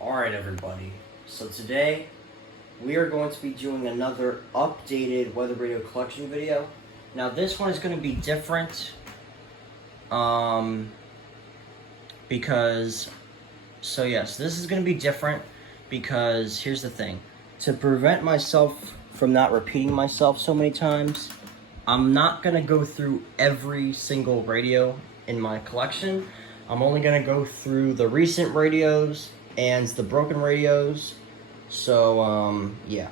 Alright everybody, so today we are going to be doing another updated weather radio collection video. Now this one is going to be different because, this is going to be different because here's the thing. To prevent myself from not repeating myself so many times, I'm not going to go through every single radio in my collection. I'm only going to go through the recent radios and the broken radios. So, yeah.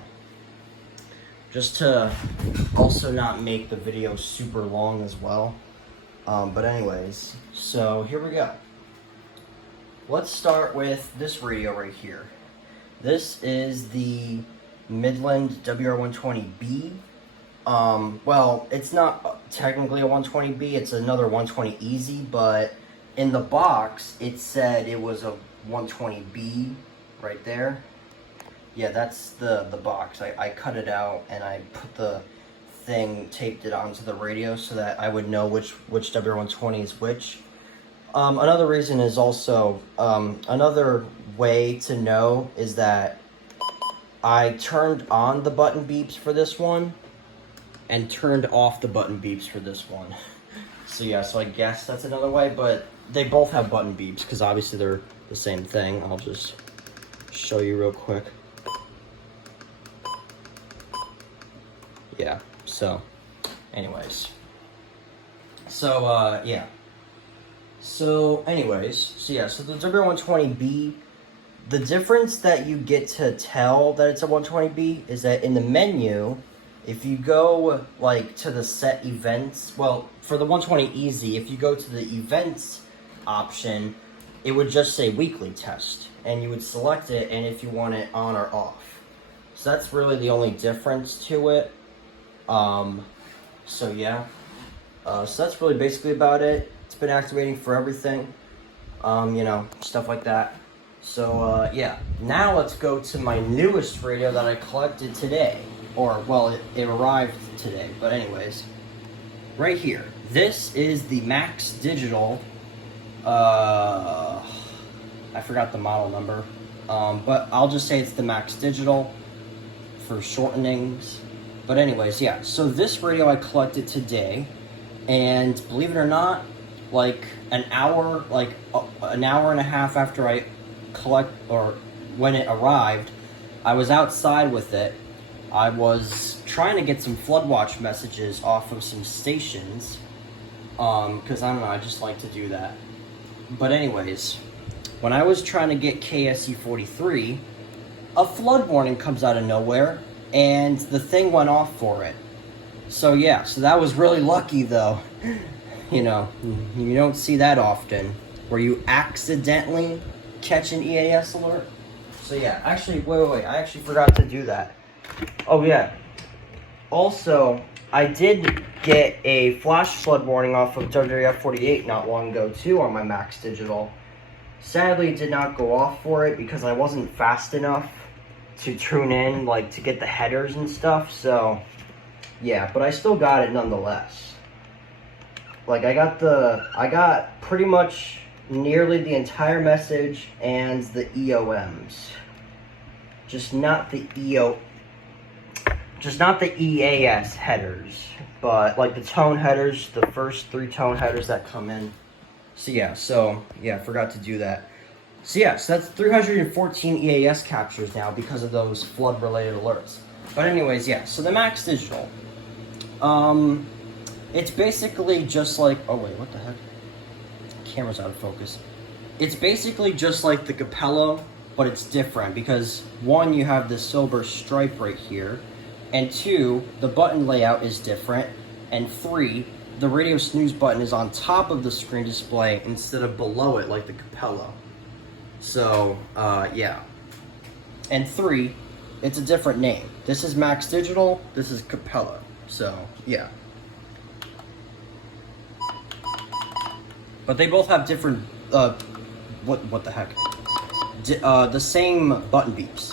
Just to also not make the video super long as well. But anyways, so here we go. Let's start with this radio right here. This is the Midland WR120B. Well, it's not technically a 120B, it's another 120 Easy, but in the box, it said it was a 120B right there. Yeah, that's the box. I cut it out and I put the thing, taped it onto the radio so that I would know which WR120 is which. Another reason is also, another way to know is that I turned on the button beeps for this one and turned off the button beeps for this one. So yeah, so I guess that's another way, but they both have button beeps because obviously they're the same thing. I'll just show you real quick. Yeah, so anyways. So, yeah. So anyways, so the WR120B, the difference that you get to tell that it's a 120B is that in the menu, if you go like to the set events, well, for the 120 Easy, if you go to the events option, it would just say weekly test, and you would select it, and if you want it on or off. So that's really the only difference to it. So yeah, so that's really basically about it. It's been activating for everything, you know, stuff like that. So yeah, now let's go to my newest radio that I collected today, or well, it arrived today, but anyways, right here. This is the Max Digital, I forgot the model number, but I'll just say it's the Max Digital for shortenings. But anyways, yeah, so this radio I collected today, and believe it or not, like an hour and a half after I when it arrived, I was outside with it. I was trying to get some Floodwatch messages off of some stations, because I don't know, I just like to do that. But anyways, when I was trying to get KSE 43, a flood warning comes out of nowhere, and the thing went off for it. So yeah, so that was really lucky though. You know, you don't see that often, where you accidentally catch an EAS alert. So yeah, actually, wait, I actually forgot to do that. Oh yeah. Also, I did get a flash flood warning off of WF48 not long ago too on my Max Digital. Sadly, it did not go off for it because I wasn't fast enough to tune in, like, to get the headers and stuff, so yeah, but I still got it nonetheless. Like, I got pretty much nearly the entire message and the EOMs. Just not the EAS headers, but like the tone headers, the first 3 tone headers that come in. So yeah, I forgot to do that. So yeah, so that's 314 EAS captures now because of those flood related alerts. But anyways, yeah, so the Max Digital, it's basically just like, oh wait, what the heck? Camera's out of focus. It's basically just like the Capello, but it's different because 1, you have this silver stripe right here, and 2, the button layout is different, and 3, the radio snooze button is on top of the screen display instead of below it like the Capello. So, yeah. And 3, it's a different name. This is Max Digital, this is Capello. So, yeah. But they both have different, what the heck? The same button beeps.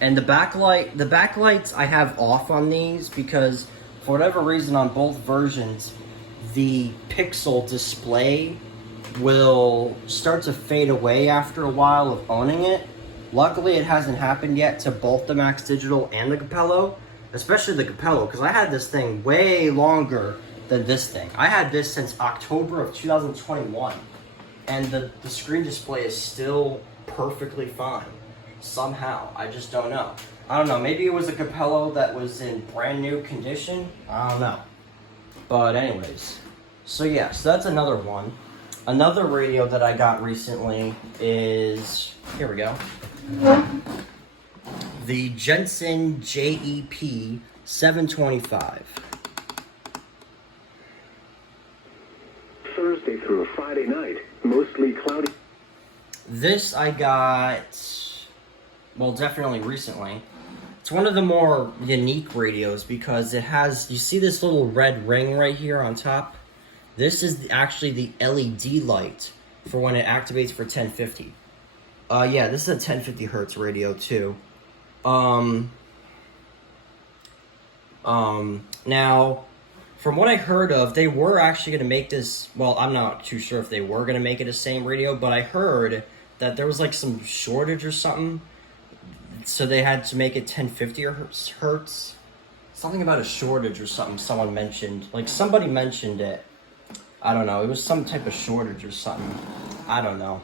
And the backlights I have off on these because for whatever reason on both versions, the pixel display will start to fade away after a while of owning it. Luckily, it hasn't happened yet to both the Max Digital and the Capello, especially the Capello, because I had this thing way longer than this thing. I had this since October of 2021, and the screen display is still perfectly fine. Somehow, I just don't know. I don't know, maybe it was a Capello that was in brand new condition. I don't know. But anyways, so yeah, so that's another one. Another radio that I got recently is, here we go, the Jensen JEP 725. Thursday through Friday night, mostly cloudy. This I got, well, definitely recently. It's one of the more unique radios because it has, you see this little red ring right here on top? This is actually the LED light for when it activates for 1050. Yeah, this is a 1050 hertz radio too. Now, from what I heard of, they were actually going to make this, well, I'm not too sure if they were going to make it the same radio, but I heard that there was like some shortage or something, so they had to make it 1050 hertz. Something about a shortage or something someone mentioned. Like, somebody mentioned it. I don't know. It was some type of shortage or something. I don't know.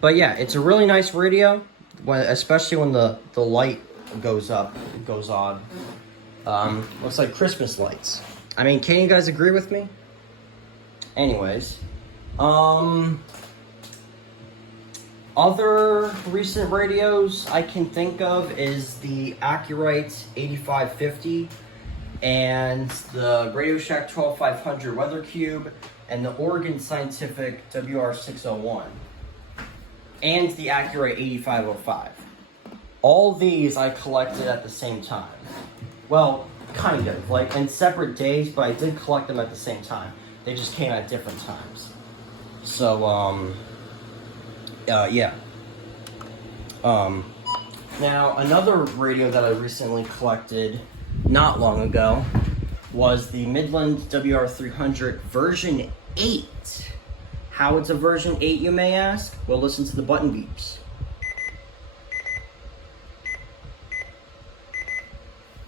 But yeah, it's a really nice radio, especially when the light goes up, goes on. Looks like Christmas lights. I mean, can you guys agree with me? Anyways, other recent radios I can think of is the Accurite 8550 and the Radio Shack 12500 Weather Cube and the Oregon Scientific WR601 and the Accurate 8505. All these I collected at the same time. Well, kind of, like in separate days, but I did collect them at the same time. They just came at different times. So, yeah. Now, another radio that I recently collected, not long ago, was the Midland WR300 version 8. How it's a version 8, you may ask? Well, listen to the button beeps.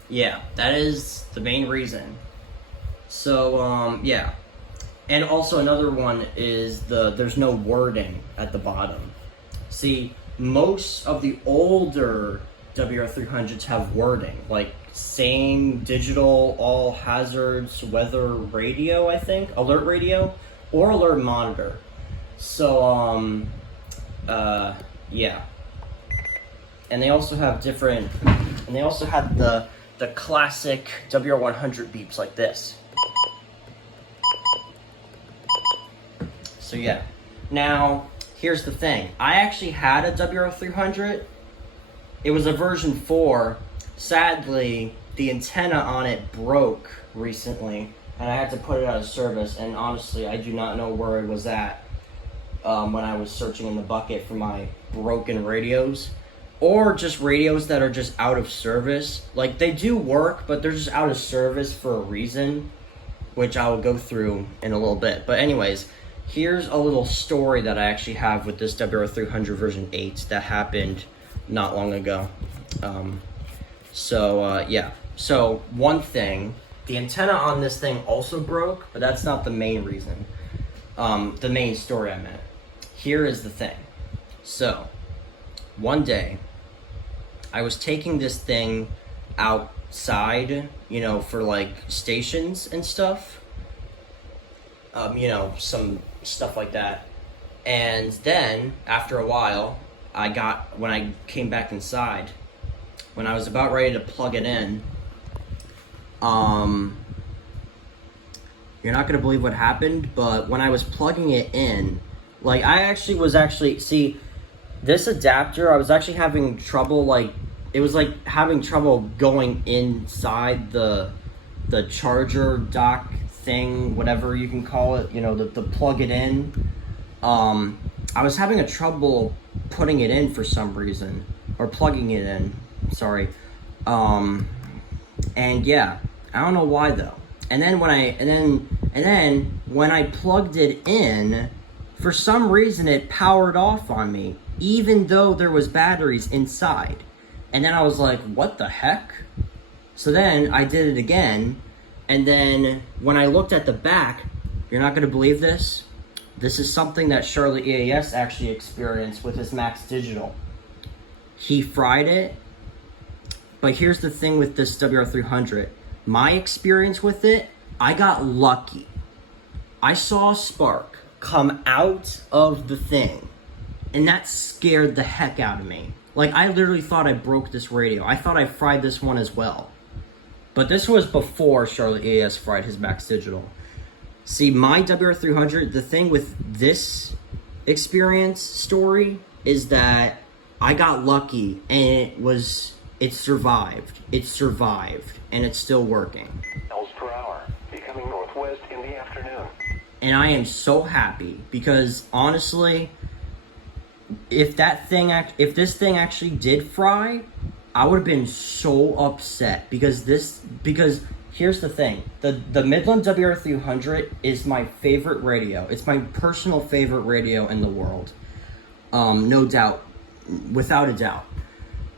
Yeah, that is the main reason. So, yeah. And also another one is there's no wording at the bottom. See, most of the older WR300s have wording, like same digital all hazards weather radio, I think, alert radio, or alert monitor. So, yeah. And they also have different, and they also have the classic WR100 beeps like this. So yeah. Now, here's the thing. I actually had a WR300. It was a version 4. Sadly, the antenna on it broke recently, and I had to put it out of service, and honestly, I do not know where it was at when I was searching in the bucket for my broken radios. Or just radios that are just out of service. Like, they do work, but they're just out of service for a reason, which I'll go through in a little bit. But anyways, here's a little story that I actually have with this WR300 version 8 that happened not long ago. Yeah. So, one thing, the antenna on this thing also broke, but that's not the main reason. The main story I meant. Here is the thing. So, one day, I was taking this thing outside, you know, for like stations and stuff. You know, some stuff like that. And then, after a while, when I came back inside, when I was about ready to plug it in, you're not gonna believe what happened, but when I was plugging it in, like, see, this adapter, I was actually having trouble, like, it was like having trouble going inside the charger dock thing, whatever you can call it, you know, the plug it in. I was having a trouble putting it in for some reason, or plugging it in, sorry. And yeah, I don't know why though. And then when I plugged it in For some reason, it powered off on me, even though there was batteries inside. And then I was like, what the heck? So then I did it again, and then when I looked at the back, you're not going to believe this. This is something that Charlotte EAS actually experienced with his Max Digital. He fried it, but here's the thing with this WR300. My experience with it, I got lucky. I saw a spark come out of the thing, and that scared the heck out of me. Like, I literally thought I broke this radio. I thought I fried this one as well. But this was before Charlotte EAS fried his Max Digital. See, my WR300, the thing with this experience story is that I got lucky, and it survived. It survived, and it's still working. Miles per hour, becoming northwest in the afternoon. And I am so happy because honestly, if this thing actually did fry, I would have been so upset because here's the thing. The Midland WR300 is my favorite radio. It's my personal favorite radio in the world. No doubt, without a doubt.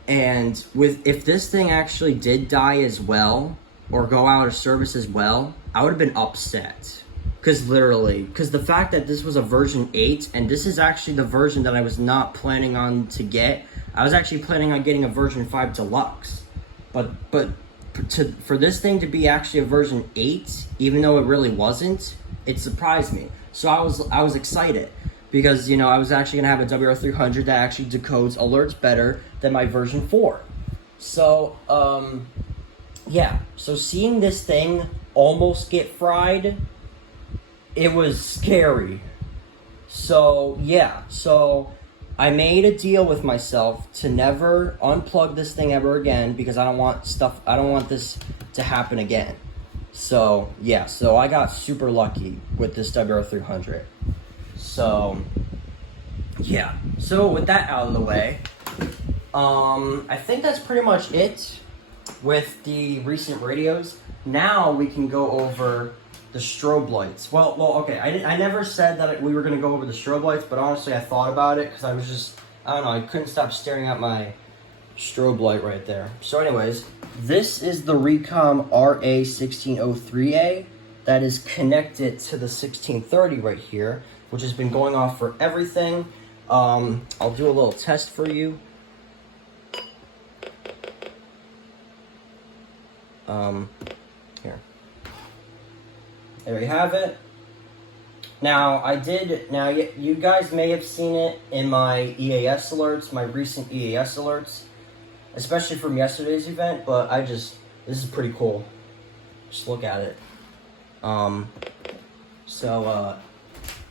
And if this thing actually did die as well, or go out of service as well, I would have been upset. Because the fact that this was a version 8, and this is actually the version that I was not planning on to get. I was actually planning on getting a version 5 Deluxe. But for this thing to be actually a version 8, even though it really wasn't, it surprised me. So I was excited. Because, you know, I was actually going to have a WR300 that actually decodes alerts better than my version 4. So, yeah. So seeing this thing almost get fried, it was scary. So, yeah. So, I made a deal with myself to never unplug this thing ever again because I don't want this to happen again. So, yeah. So, I got super lucky with this WR300. So, yeah. So, with that out of the way, I think that's pretty much it with the recent radios. Now we can go over the strobe lights. Well, okay. I never said that we were going to go over the strobe lights, but honestly, I thought about it because I was just, I don't know, I couldn't stop staring at my strobe light right there. So, anyways, this is the Recom RA1603A that is connected to the 1630 right here, which has been going off for everything. I'll do a little test for you. Here. There we have it. Now, you guys may have seen it in my EAS alerts, my recent EAS alerts, especially from yesterday's event, but this is pretty cool. Just look at it.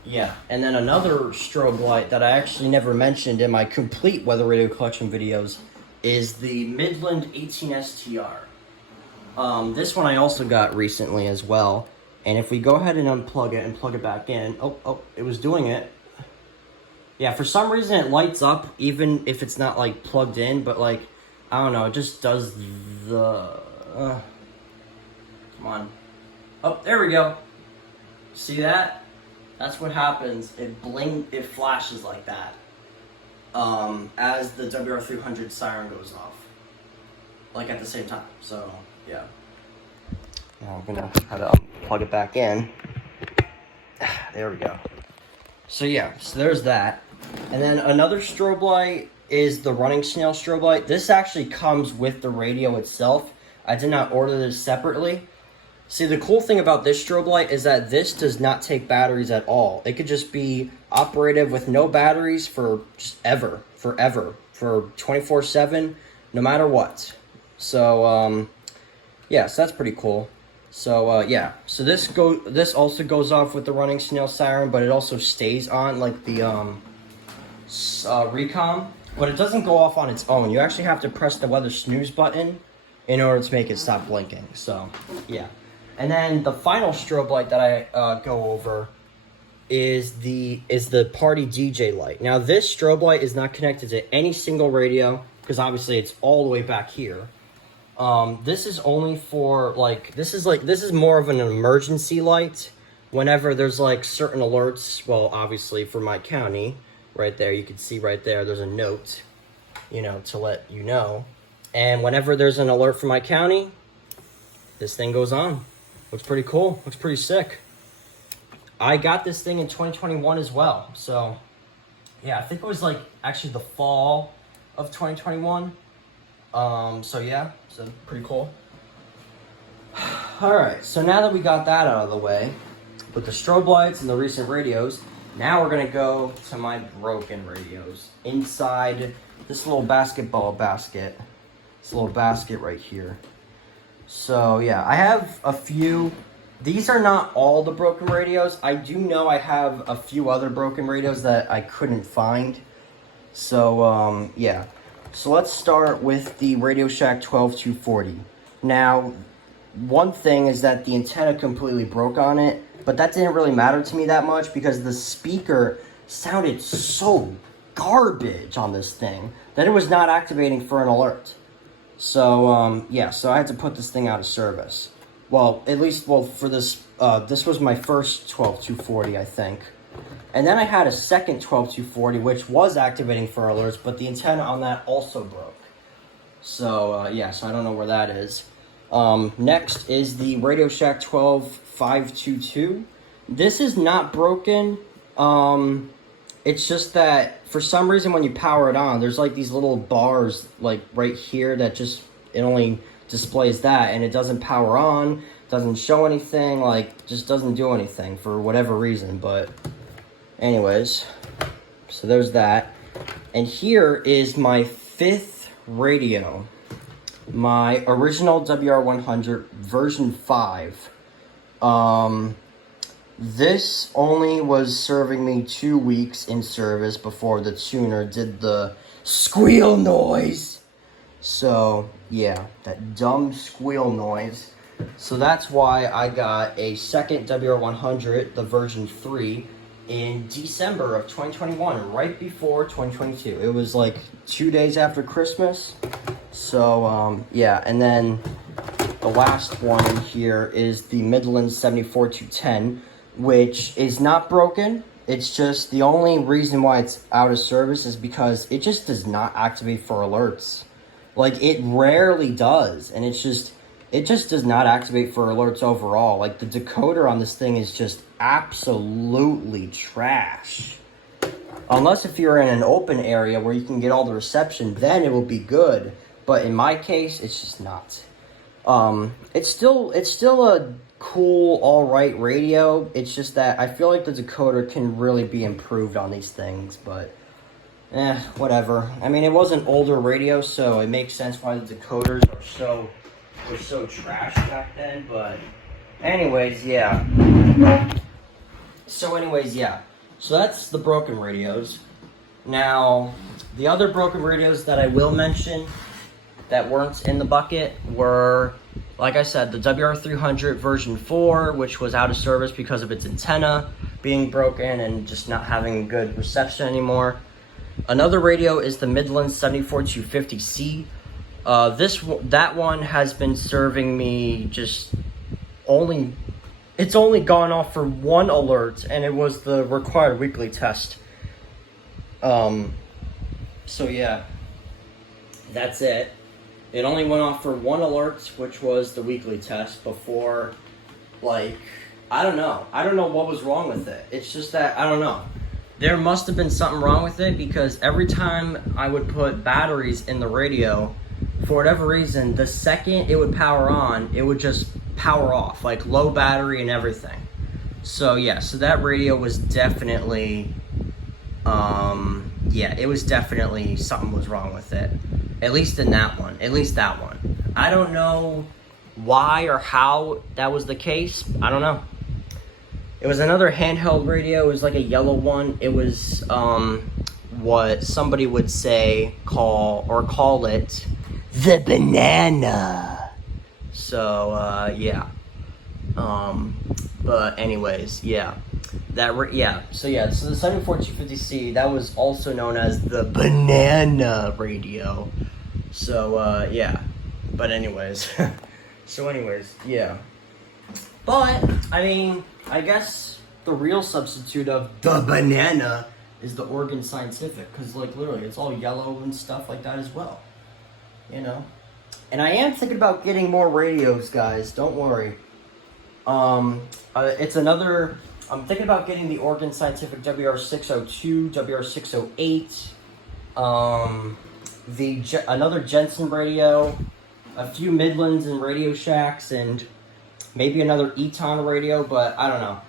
Yeah, and then another strobe light that I actually never mentioned in my complete weather radio collection videos is the Midland 18STR. This one I also got recently as well. And if we go ahead and unplug it and plug it back in, it was doing it. Yeah, for some reason it lights up even if it's not like plugged in, but like, I don't know, it just does the, come on. Oh, there we go. See that? That's what happens. It flashes like that. As the WR300 siren goes off. Like at the same time, so, yeah. Now I'm gonna try to plug it back in. There we go. So yeah, so there's that. And then another strobe light is the Running Snail strobe light. This actually comes with the radio itself. I did not order this separately. See, the cool thing about this strobe light is that this does not take batteries at all. It could just be operative with no batteries for just forever, for 24/7, no matter what. So, yeah, so that's pretty cool. So, yeah, so this also goes off with the Running Snail siren, but it also stays on, like the, Recom, but it doesn't go off on its own. You actually have to press the weather snooze button in order to make it stop blinking, so, yeah. And then the final strobe light that I, go over is the Party DJ light. Now, this strobe light is not connected to any single radio, because obviously it's all the way back here. This is only for, this is more of an emergency light. whenever there's like certain alerts, well, obviously for my county, right there, you can see right there, there's a note, you know, to let you know. And whenever there's an alert for my county, this thing goes on. Looks pretty cool. Looks pretty sick. I got this thing in 2021 as well. So, yeah, I think it was like actually the fall of 2021. So yeah, so pretty cool. All right, so now that we got that out of the way, with the strobe lights and the recent radios, now we're gonna go to my broken radios inside this little basketball basket. This little basket right here. So yeah, I have a few. These are not all the broken radios. I do know I have a few other broken radios that I couldn't find. So yeah. So let's start with the Radio Shack 12240. Now, one thing is that the antenna completely broke on it, but that didn't really matter to me that much because the speaker sounded so garbage on this thing that it was not activating for an alert. So, yeah, so I had to put this thing out of service. Well, at least, for this, this was my first 12240, I think. And then I had a second 12240, which was activating for alerts, but the antenna on that also broke. So, yeah, so I don't know where that is. Next is the Radio Shack 12522. This is not broken. It's just that for some reason when you power it on, there's like these little bars like right here that just, it only displays that and it doesn't power on, doesn't show anything, like just doesn't do anything for whatever reason. But anyways, so there's that. And here is my fifth radio. My original WR100 version 5. This only was serving me 2 weeks in service before the tuner did the squeal noise. So, yeah, that dumb squeal noise. So that's why I got a second WR100, the version 3, in December of 2021, right before 2022. It was like 2 days after Christmas. So, yeah, and then the last one in here is the Midland 74210, which is not broken. It's just the only reason why it's out of service is because it just does not activate for alerts. Like, it rarely does, and it just does not activate for alerts overall. Like, the decoder on this thing is just absolutely trash. Unless if you're in an open area where you can get all the reception, then it will be good. But in my case, it's just not. It's still a cool, alright radio. It's just that I feel like the decoder can really be improved on these things, but whatever. I mean, it was an older radio, so it makes sense why the decoders were so trash back then, but anyways, yeah. So that's the broken radios. Now, the other broken radios that I will mention that weren't in the bucket were, like I said, the WR300 version 4, which was out of service because of its antenna being broken and just not having good reception anymore. Another radio is the Midland 74250C. That one has been serving me it's only gone off for one alert, and it was the required weekly test. So yeah, that's it. It only went off for one alert, which was the weekly test before, like, I don't know what was wrong with it. It's just that, I don't know. There must have been something wrong with it because every time I would put batteries in the radio, for whatever reason, the second it would power on, it would just power off, like low battery and everything. So yeah, so that radio was definitely, it was definitely something was wrong with it. At least that one. I don't know why or how that was the case. I don't know. It was another handheld radio. It was like a yellow one. It was what somebody would call it the banana. So yeah. But anyways, yeah. So the 74250C, that was also known as the banana radio. So yeah. But anyways. Yeah. But I mean, I guess the real substitute of the banana is the Oregon Scientific, because like literally it's all yellow and stuff like that as well, you know. And I am thinking about getting more radios, guys. Don't worry. It's another. I'm thinking about getting the Oregon Scientific WR602, WR608, another Jensen radio, a few Midlands and Radio Shacks, and maybe another Eton radio. But I don't know.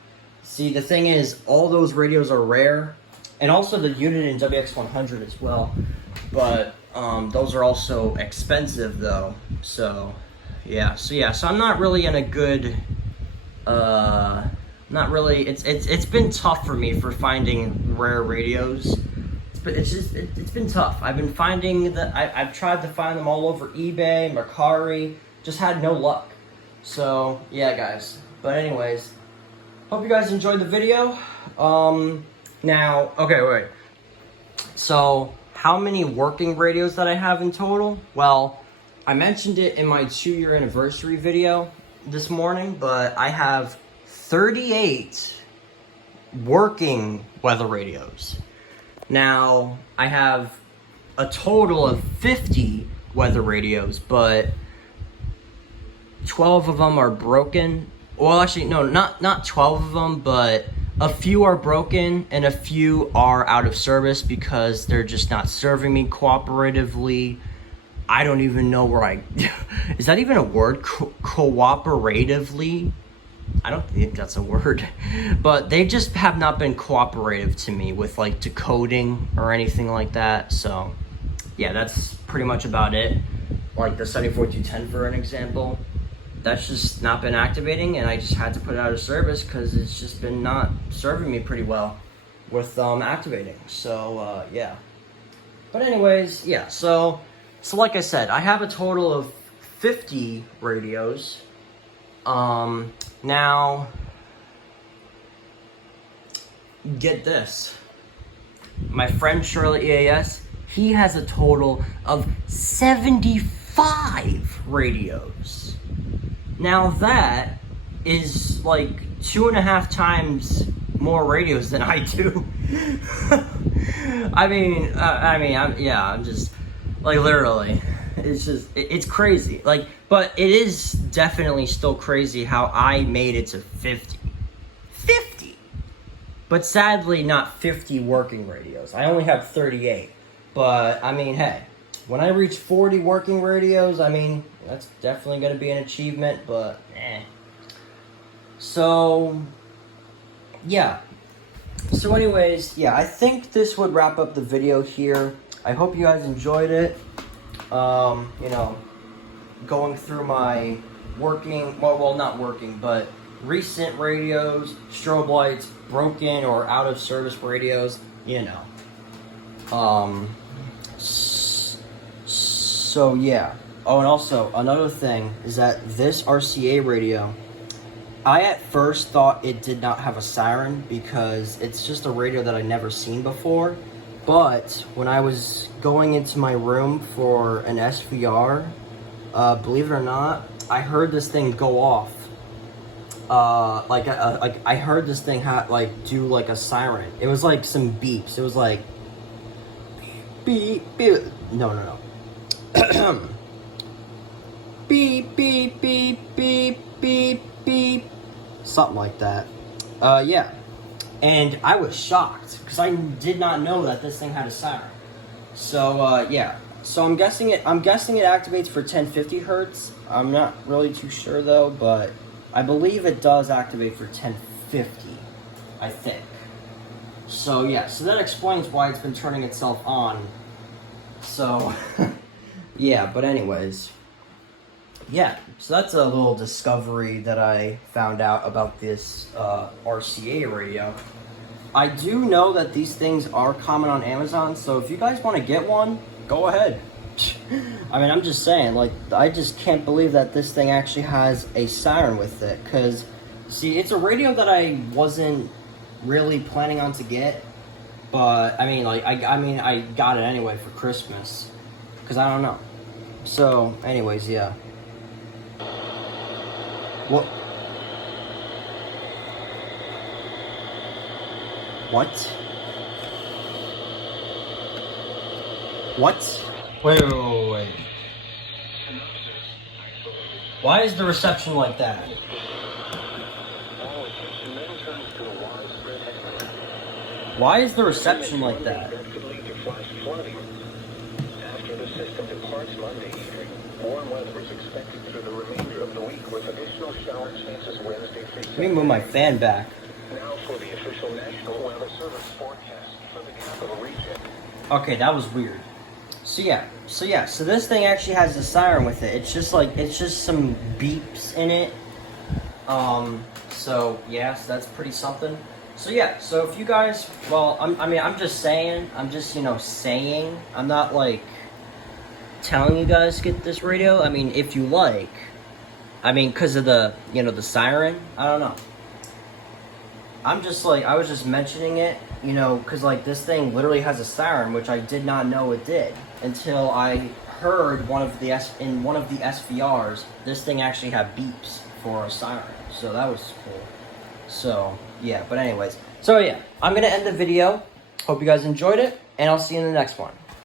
See, the thing is, all those radios are rare, and also the Uniden WX100 as well. But those are also expensive though. So I'm not really in a good. Not really. It's been tough for me for finding rare radios. It's been tough. I've been finding that I've tried to find them all over eBay, Mercari, just had no luck. So yeah, guys. But anyways, hope you guys enjoyed the video. Now, okay, wait. So how many working radios that I have in total? Well, I mentioned it in my 2-year anniversary video this morning, but I have 38 working weather radios. Now, I have a total of 50 weather radios, but 12 of them are broken. Well, actually, no, not 12 of them, but a few are broken and a few are out of service because they're just not serving me cooperatively. I don't even know where is that even a word? Cooperatively? I don't think that's a word. But they just have not been cooperative to me with like decoding or anything like that. So yeah, that's pretty much about it. Like the 74210 for an example. That's just not been activating, and I just had to put it out of service because it's just been not serving me pretty well with activating. So yeah. But anyways, yeah. So like I said, I have a total of 50 radios. Now, get this. My friend Shirley EAS, he has a total of 75 radios. Now that is like 2.5 times more radios than I do. I'm just like literally, it's crazy. Like, but it is definitely still crazy how I made it to 50. 50! But sadly, not 50 working radios. I only have 38. But, I mean, hey, when I reach 40 working radios, I mean, that's definitely going to be an achievement, but So, yeah. So anyways, yeah, I think this would wrap up the video here. I hope you guys enjoyed it. You know, going through my working, well, not working, but recent radios, strobe lights, broken or out of service radios, you know. So yeah. Oh, and also another thing is that this RCA radio, I at first thought it did not have a siren because it's just a radio that I'd never seen before. But when I was going into my room for an SVR, believe it or not, I heard this thing go off. I heard this thing do like a siren. It was like some beeps. It was like beep beep. No. Beep beep beep beep beep beep. Something like that. Yeah. And I was shocked because I did not know that this thing had a siren. So yeah. So I'm guessing it activates for 1050 hertz. I'm not really too sure though, but I believe it does activate for 1050. I think. So yeah. So that explains why it's been turning itself on. So yeah. But anyways. Yeah, so that's a little discovery that I found out about this RCA radio. I do know that these things are common on Amazon, so if you guys want to get one, go ahead. I mean, I'm just saying, like, I just can't believe that this thing actually has a siren with it, because, see, it's a radio that I wasn't really planning on to get, but, I mean, like, I got it anyway for Christmas, because I don't know. So, anyways, yeah. What? What? What? Wait. Why is the reception like that? Why is the reception like that? After the system departs Monday evening, warm weather is expected through the remainder of the week with additional shower chances Wednesday through Let me move my fan back. Now for the official National Weather Service forecast for the capital region. Okay, that was weird. So this thing actually has a siren with it. It's just some beeps in it. So that's pretty something. So if you guys, well, I'm just saying, saying, I'm not like telling you guys to get this radio. I mean, if you like, because of the, the siren, I don't know. I was just mentioning it, because this thing literally has a siren, which I did not know it did until I heard in one of the SVRs, this thing actually had beeps for a siren. So that was cool. So, but anyways. So, I'm going to end the video. Hope you guys enjoyed it, and I'll see you in the next one.